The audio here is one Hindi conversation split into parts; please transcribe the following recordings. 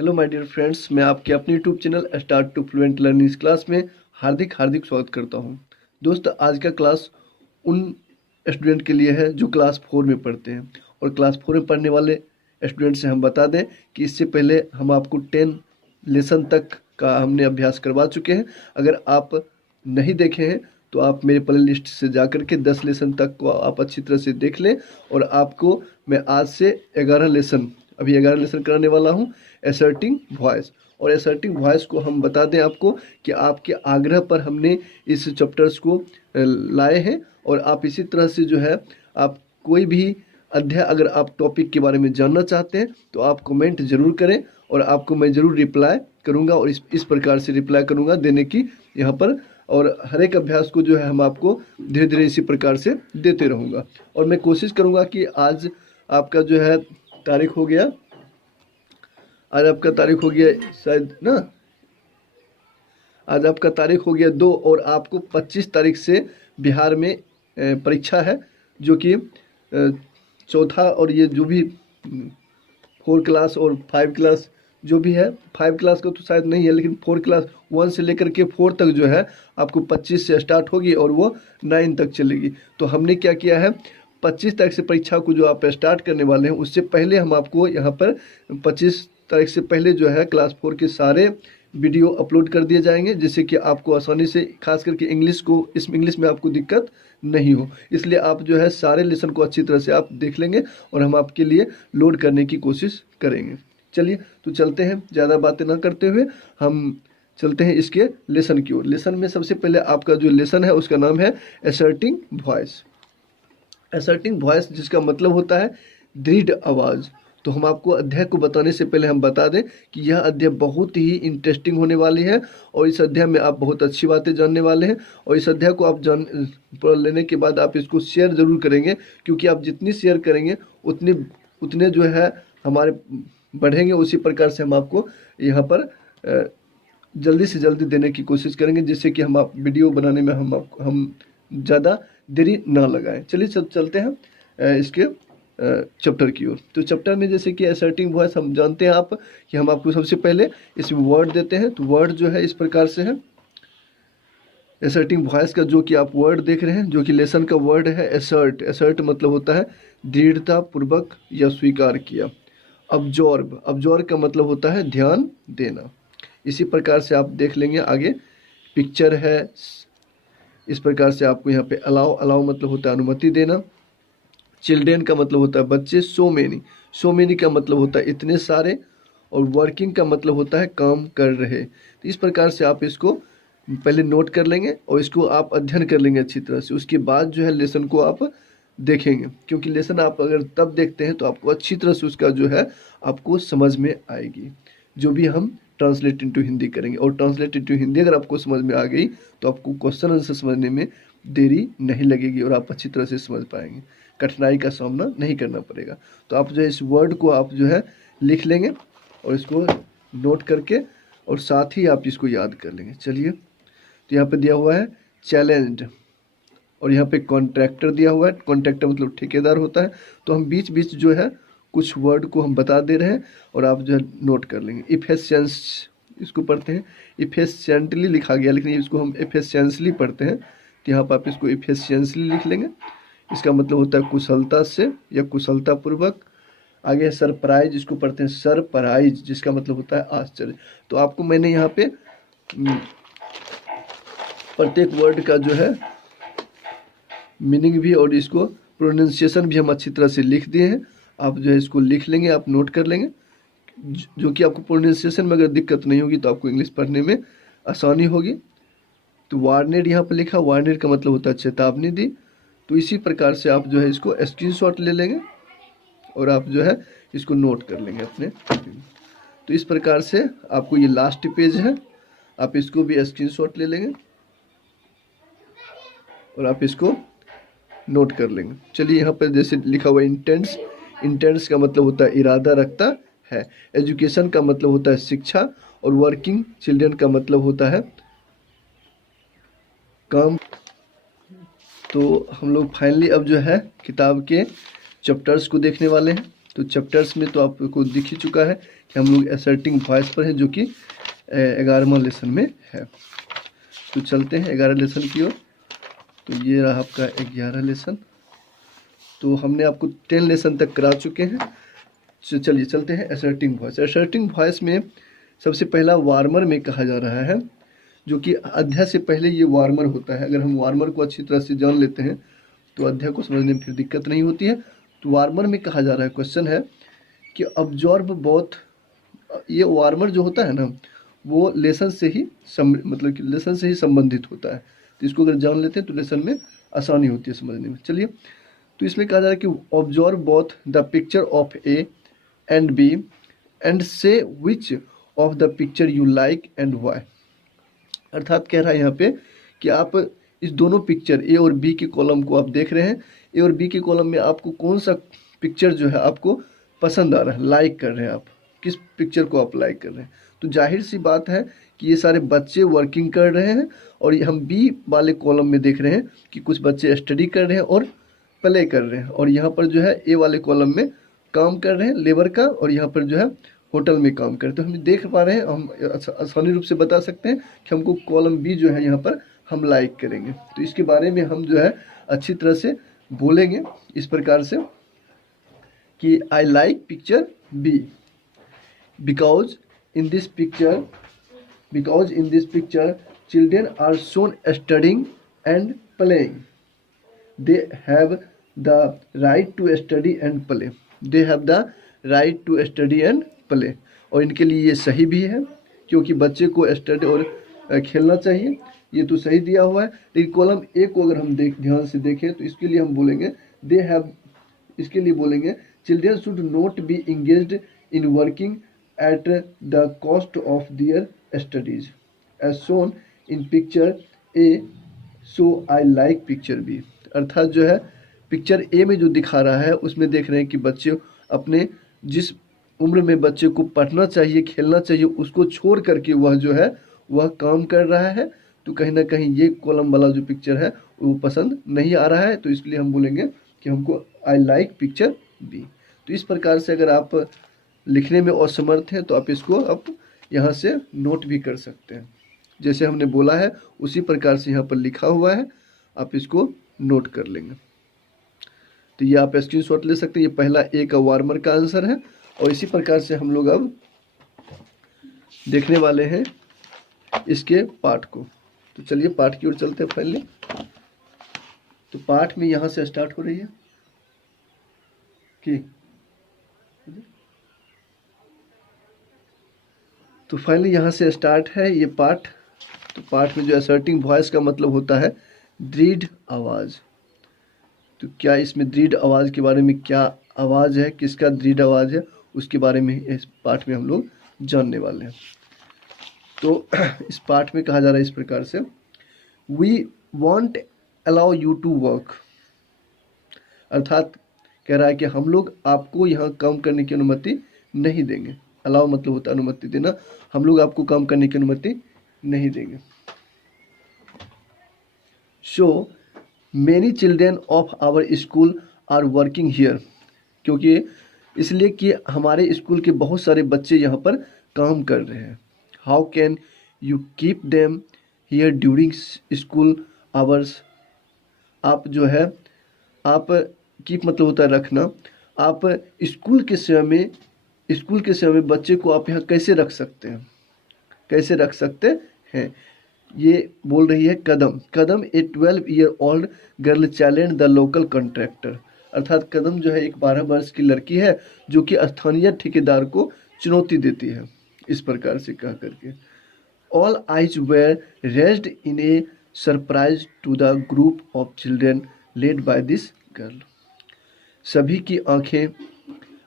हेलो माय डियर फ्रेंड्स, मैं आपके अपने YouTube channel start to fluent learning इस क्लास में हार्दिक हार्दिक स्वागत करता हूं। दोस्त, आज का क्लास उन स्टूडेंट के लिए है जो क्लास 4 में पढ़ते हैं। और क्लास 4 में पढ़ने वाले स्टूडेंट से हम बता दें कि इससे पहले हम आपको 10 लेसन तक का हमने अभ्यास करवा चुके हैं। अगर आप नहीं देखे हैं तो आप मेरे प्ले लिस्ट से जा कर के 10 लेसन तक को आप अच्छी तरह से देख लें। और आपको मैं आज से 11 लेसन अभी 11 लेसन कराने वाला हूं, एसर्टिंग वॉइस। और एसर्टिंग वॉइस को हम बता दें आपको कि आपके आग्रह पर हमने इस चैप्टर्स को लाए हैं। और आप इसी तरह से जो है, आप कोई भी अध्याय अगर आप टॉपिक के बारे में जानना चाहते हैं तो आप कमेंट जरूर करें और आपको मैं ज़रूर रिप्लाई करूंगा। और इस प्रकार से रिप्लाई करूंगा देने की यहाँ पर। और हर एक अभ्यास को जो है हम आपको धीरे धीरे इसी प्रकार से देते रहूँगा। और मैं कोशिश करूँगा कि आज आपका जो है तारीख हो गया, आज आपका तारीख हो गया शायद ना, आज आपका तारीख हो गया 2 और आपको 25 तारीख से बिहार में परीक्षा है, जो कि चौथा और ये जो भी 4 क्लास और 5 क्लास जो भी है, 5 क्लास का तो शायद नहीं है, लेकिन 4 क्लास 1 से लेकर के 4 तक जो है आपको 25 से स्टार्ट होगी और वो 9 तक चलेगी। तो हमने क्या किया है, 25 तारीख से परीक्षा को जो आप स्टार्ट करने वाले हैं उससे पहले हम आपको यहाँ पर 25 तारीख से पहले जो है क्लास 4 के सारे वीडियो अपलोड कर दिए जाएंगे, जिससे कि आपको आसानी से, खास करके इंग्लिश में आपको दिक्कत नहीं हो। इसलिए आप जो है सारे लेसन को अच्छी तरह से आप देख लेंगे और हम आपके लिए लोड करने की कोशिश करेंगे। चलिए तो चलते हैं, ज़्यादा बातें ना करते हुए हम चलते हैं इसके लेसन की ओर। लेसन में सबसे पहले आपका जो लेसन है उसका नाम है एसर्टिंग वॉइस। एसर्टिंग वॉइस जिसका मतलब होता है दृढ़ आवाज़। तो हम आपको अध्याय को बताने से पहले हम बता दें कि यह अध्याय बहुत ही इंटरेस्टिंग होने वाली है और इस अध्याय में आप बहुत अच्छी बातें जानने वाले हैं। और इस अध्याय को आप पढ़ लेने के बाद आप इसको शेयर ज़रूर करेंगे, क्योंकि आप जितनी शेयर करेंगे उतने जो है हमारे बढ़ेंगे। उसी प्रकार से हम आपको यहाँ पर जल्दी से जल्दी देने की कोशिश करेंगे, जिससे कि हम आप वीडियो बनाने में हम ज़्यादा देरी ना लगाएं। चलिए चलते हैं इसके चैप्टर की ओर। तो चैप्टर में जैसे कि असर्टिंग वॉइस हम जानते हैं आप कि हम आपको सबसे पहले इसमें वर्ड देते हैं। तो वर्ड जो है इस प्रकार से है। असर्टिंग वॉइस का जो कि आप वर्ड देख रहे हैं, जो कि लेसन का वर्ड है एसर्ट। एसर्ट मतलब होता है दृढ़ता पूर्वक या स्वीकार किया। अब्जॉर्ब का मतलब होता है ध्यान देना। इसी प्रकार से आप देख लेंगे आगे। पिक्चर है, इस प्रकार से आपको यहाँ पे अलाउ मतलब होता है अनुमति देना। चिल्ड्रेन का मतलब होता है बच्चे। सो मेनी का मतलब होता है इतने सारे। और वर्किंग का मतलब होता है काम कर रहे। तो इस प्रकार से आप इसको पहले नोट कर लेंगे और इसको आप अध्ययन कर लेंगे अच्छी तरह से। उसके बाद जो है लेसन को आप देखेंगे, क्योंकि लेसन आप अगर तब देखते हैं तो आपको अच्छी तरह से उसका जो है आपको समझ में आएगी, जो भी हम ट्रांसलेट इनटू हिंदी करेंगे। और ट्रांसलेट इनटू हिंदी अगर आपको समझ में आ गई तो आपको क्वेश्चन आंसर समझने में देरी नहीं लगेगी और आप अच्छी तरह से समझ पाएंगे, कठिनाई का सामना नहीं करना पड़ेगा। तो आप जो है इस वर्ड को आप जो है लिख लेंगे और इसको नोट करके और साथ ही आप इसको याद कर लेंगे। चलिए, तो यहाँ पे दिया हुआ है चैलेंज और यहाँ पे कॉन्ट्रैक्टर दिया हुआ है। कॉन्ट्रैक्टर मतलब ठेकेदार होता है। तो हम बीच बीच जो है कुछ वर्ड को हम बता दे रहे हैं और आप जो है नोट कर लेंगे। इफिशिएंस इसको पढ़ते हैं, इफिशिएंटली लिखा गया लेकिन इसको हम इफिशिएंसली पढ़ते हैं। तो यहाँ पर आप इसको इफिशिएंसली लिख लेंगे। इसका मतलब होता है कुशलता से या कुशलतापूर्वक। आगे सरप्राइज, इसको पढ़ते हैं सरप्राइज, जिसका मतलब होता है आश्चर्य। तो आपको मैंने यहाँ पे प्रत्येक वर्ड का जो है मीनिंग भी और इसको प्रोनाउंसिएशन भी हम अच्छी तरह से लिख दिए हैं। आप जो है इसको लिख लेंगे, आप नोट कर लेंगे, जो कि आपको प्रोनाउंसिएशन में अगर दिक्कत नहीं होगी तो आपको इंग्लिश पढ़ने में आसानी होगी। तो वार्निंग यहाँ पर लिखा, वार्निंग का मतलब होता है चेतावनी दी। तो इसी प्रकार से आप जो है इसको स्क्रीनशॉट ले लेंगे और आप जो है इसको नोट कर लेंगे अपने। तो इस प्रकार से आपको ये लास्ट पेज है, आप इसको भी स्क्रीनशॉट ले लेंगे और आप इसको नोट कर लेंगे। चलिए, यहाँ पर जैसे लिखा हुआ इंटेंस, इंटेंस का मतलब होता है इरादा रखता है। एजुकेशन का मतलब होता है शिक्षा। और वर्किंग चिल्ड्रन का मतलब होता है काम। तो हम लोग फाइनली अब जो है किताब के चैप्टर्स को देखने वाले हैं। तो चैप्टर्स में तो आपको दिख ही चुका है कि हम लोग असर्टिंग वॉइस पर हैं, जो कि 11वां लेसन में है। तो चलते हैं 11 लेसन की ओर। तो ये रहा आपका 11 लेसन। तो हमने आपको 10 लेसन तक करा चुके हैं। तो चलिए चलते हैं असर्टिंग वॉइस। असर्टिंग वॉइस में सबसे पहला वार्मर में कहा जा रहा है, जो कि अध्याय से पहले ये वार्मर होता है। अगर हम वार्मर को अच्छी तरह से जान लेते हैं तो अध्याय को समझने में फिर दिक्कत नहीं होती है। तो वार्मर में कहा जा रहा है, क्वेश्चन है कि ऑब्जॉर्ब बोथ, ये वार्मर जो होता है ना वो लेसन से ही मतलब कि लेसन से ही संबंधित होता है। तो इसको अगर जान लेते हैं तो लेसन में आसानी होती है समझने में। चलिए, तो इसमें कहा जा रहा है कि observe both the picture of A and B and say which of the picture you like and why. अर्थात कह रहा है यहाँ पे कि आप इस दोनों पिक्चर ए और बी के कॉलम को आप देख रहे हैं। ए और बी के कॉलम में आपको कौन सा पिक्चर जो है आपको पसंद आ रहा है, लाइक कर रहे हैं, आप किस पिक्चर को आप लाइक कर रहे हैं। तो जाहिर सी बात है कि ये सारे बच्चे वर्किंग कर रहे हैं और ये हम बी वाले कॉलम में देख रहे हैं कि कुछ बच्चे स्टडी कर रहे हैं और प्ले कर रहे हैं। और यहाँ पर जो है ए वाले कॉलम में काम कर रहे हैं लेबर का, और यहाँ पर जो है होटल में काम कर। तो हम देख पा रहे हैं, हम आसानी रूप से बता सकते हैं कि हमको कॉलम बी जो है यहाँ पर हम लाइक करेंगे। तो इसके बारे में हम जो है अच्छी तरह से बोलेंगे इस प्रकार से कि I like picture B because in this picture children are shown studying and playing. They have the right to study and play. They have the right to study and play. और इनके लिए ये सही भी है क्योंकि बच्चे को स्टडी और खेलना चाहिए, ये तो सही दिया हुआ है। लेकिन कॉलम ए को अगर हम ध्यान से देखें तो इसके लिए हम बोलेंगे दे हैव, इसके लिए बोलेंगे children should not be engaged in working at the cost of their studies as shown in picture A, so I like picture B. अर्थात जो है पिक्चर ए में जो दिखा रहा है उसमें देख रहे हैं कि बच्चे अपने जिस उम्र में बच्चे को पढ़ना चाहिए, खेलना चाहिए, उसको छोड़ करके वह जो है वह काम कर रहा है। तो कहीं ना कहीं ये कॉलम वाला जो पिक्चर है वो पसंद नहीं आ रहा है। तो इसलिए हम बोलेंगे कि हमको आई लाइक पिक्चर बी। तो इस प्रकार से अगर आप लिखने में असमर्थ हैं तो आप इसको आप यहाँ से नोट भी कर सकते हैं। जैसे हमने बोला है उसी प्रकार से यहाँ पर लिखा हुआ है, आप इसको नोट कर लेंगे। तो ये आप स्क्रीनशॉट ले सकते हैं। ये पहला ए का वार्मर का आंसर है। और इसी प्रकार से हम लोग अब देखने वाले हैं इसके पाठ को। तो चलिए पाठ की ओर चलते हैं पहले। तो पाठ में यहाँ से स्टार्ट हो रही है कि तो फाइनली यहाँ से स्टार्ट है ये पाठ। तो पाठ में जो असर्टिंग वॉइस का मतलब होता है दृढ़ आवाज़। तो क्या इसमें दृढ़ आवाज़ के बारे में क्या आवाज़ है, किसका दृढ़ आवाज़ है, उसके बारे में इस पाठ में हम लोग जानने वाले हैं। तो इस पाठ में कहा जा रहा है इस प्रकार से, we won't allow you to work. अर्थात कह रहा है कि हम लोग आपको यहाँ काम करने की अनुमति नहीं देंगे। अलाउ मतलब होता है अनुमति देना, हम लोग आपको काम करने की अनुमति नहीं देंगे। So many children of our school are working here. क्योंकि इसलिए कि हमारे स्कूल के बहुत सारे बच्चे यहाँ पर काम कर रहे हैं। How can you keep them here during school hours. आप जो है आप कीप मतलब होता है रखना। आप स्कूल के समय में बच्चे को आप यहाँ कैसे रख सकते हैं, कैसे रख सकते हैं। ये बोल रही है कदम ए 12 year old girl challenge the local contractor. अर्थात कदम जो है एक 12 वर्ष की लड़की है जो कि स्थानीय ठेकेदार को चुनौती देती है इस प्रकार से कह करके। All eyes were raised in a surprise to the group of children led by this girl. सभी की आंखें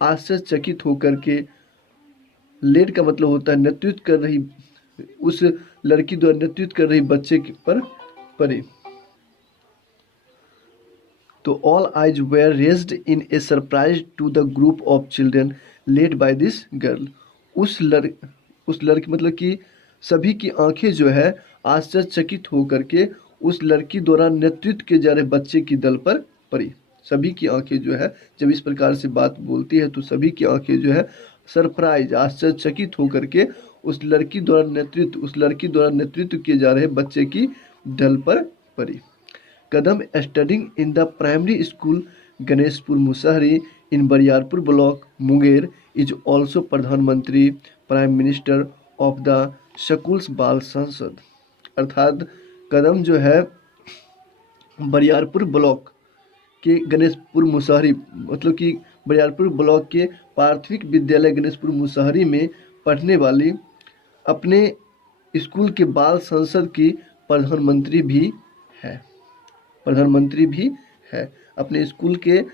आश्चर्यचकित होकर के, लेड का मतलब होता है नेतृत्व कर रही, उस लड़की द्वारा नेतृत्व कर रही बच्चे पर पड़ी। तो all eyes were raised in a surprise to the group of children led by this girl. उस लड़की मतलब कि सभी की आंखें जो है आश्चर्यचकित होकर के उस लड़की द्वारा नेतृत्व के जा रहे बच्चे की दल पर पड़ी। सभी की आंखें जो है जब इस प्रकार से बात बोलती है तो सभी की आंखें जो है सरप्राइज आश्चर्यचकित होकर के उस लड़की द्वारा नेतृत्व किए जा रहे बच्चे की दल पर पड़ी। Kadam studying in the primary school Ganeshpur Musahari in Bariyarpur block Munger is also प्रधानमंत्री prime minister of the schools बाल संसद। अर्थात कदम जो है बरियारपुर ब्लॉक के गणेशपुर मुसहरी मतलब कि बरियारपुर ब्लॉक के प्राथमिक विद्यालय गणेशपुर मुसहरी में पढ़ने वाली अपने स्कूल के बाल संसद की प्रधानमंत्री भी है। अपने स्कूल के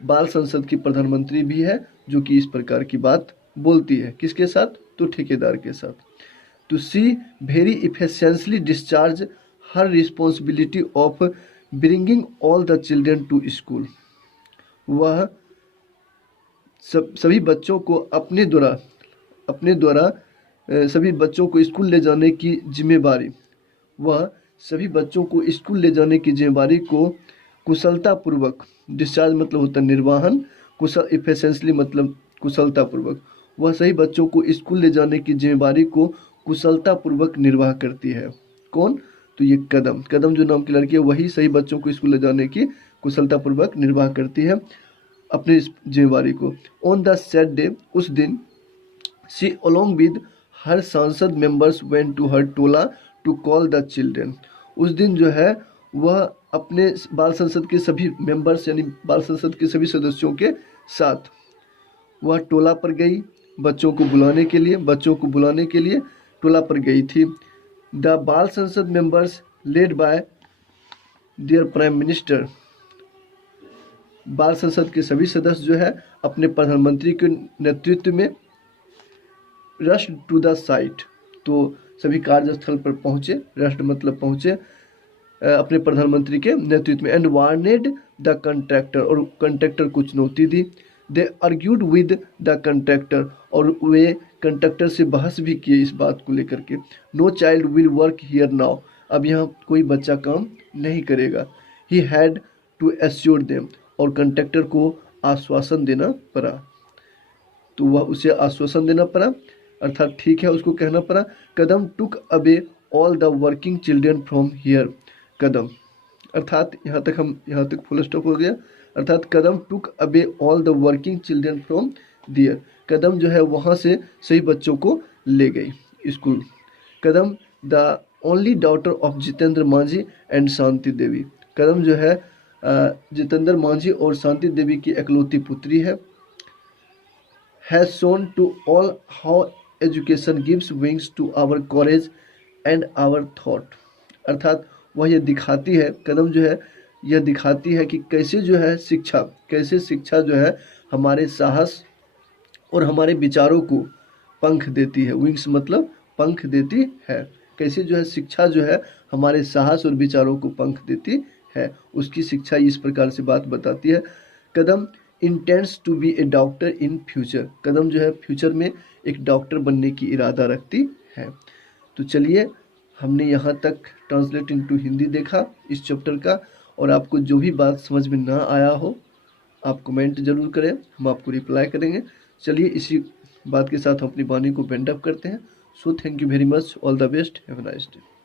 बाल संसद की प्रधानमंत्री भी है, जो कि इस प्रकार की बात बोलती है। किसके साथ? तो ठेकेदार के साथ। To see very efficiently discharge her responsibility of bringing all the children to school. वह सभी बच्चों को अपने द्वारा सभी बच्चों को स्कूल ले जाने की जिम्मेवारी को कुशलतापूर्वक, डिस्चार्ज मतलब होता है निर्वाहन, इफिशिएंटली मतलब कुशलतापूर्वक, वह सभी बच्चों को स्कूल ले जाने की जिम्मेवारी को कुशलतापूर्वक निर्वाह करती है। कौन? तो ये कदम जो नाम की लड़की है वही सही बच्चों को स्कूल ले जाने की कुशलतापूर्वक निर्वाह करती है अपनी जिम्मेवारी को। ऑन द सेड डे, उस दिन, शी अलोंग विद हर सांसद मेंबर्स वेंट टू हर टोला टू कॉल द चिल्ड्रन। उस दिन जो है वह अपने बाल संसद के सभी मेंबर्स यानी बाल संसद के सभी सदस्यों के साथ वह टोला पर गई, बच्चों को बुलाने के लिए टोला पर गई थी। द बाल संसद members led by there prime minister, बाल संसद के सभी सदस्य जो है अपने प्रधानमंत्री के नेतृत्व में रश टू द साइट, तो सभी कार्यस्थल पर पहुँचे, रश मतलब पहुँचे अपने प्रधानमंत्री के नेतृत्व में। एंड वार्नेड द कंट्रैक्टर, और कंट्रैक्टर को चुनौती दी। दे आर्ग्यूड विद द कंट्रैक्टर, और वे कंट्रैक्टर से बहस भी किए इस बात को लेकर के। No child will work here now, अब यहाँ कोई बच्चा काम नहीं करेगा। He had to assure them, और कंट्रैक्टर को आश्वासन देना पड़ा, तो वह उसे आश्वासन देना पड़ा, अर्थात ठीक है उसको कहना पड़ा। Kadam took away all the working children from here, Kadam, अर्थात यहाँ तक फुल स्टॉप हो गया। अर्थात Kadam took away all the working children from there, Kadam जो है वहाँ से सही बच्चों को ले गई school. Kadam the only daughter of Jitendra Manjhi and Shanti Devi, Kadam जो है जितेंद्र मांझी और शांति देवी की इकलौती पुत्री है। Has shown to all how education gives wings to our courage and our thought, अर्थात वह यह दिखाती है, कदम जो है यह दिखाती है कि कैसे शिक्षा जो है हमारे साहस और हमारे विचारों को पंख देती है। विंग्स मतलब पंख देती है। कैसे जो है शिक्षा जो है हमारे साहस और विचारों को पंख देती है, उसकी शिक्षा इस प्रकार से बात बताती है। Kadam intends to be a doctor in future, Kadam जो है फ्यूचर में एक डॉक्टर बनने की इरादा रखती है। तो चलिए हमने यहाँ तक ट्रांसलेट इनटू हिंदी देखा इस चैप्टर का, और आपको जो भी बात समझ में ना आया हो आप कमेंट जरूर करें, हम आपको रिप्लाई करेंगे। चलिए इसी बात के साथ हम अपनी वाणी को बेंड अप करते हैं। So thank you very much, all the best, have a nice day.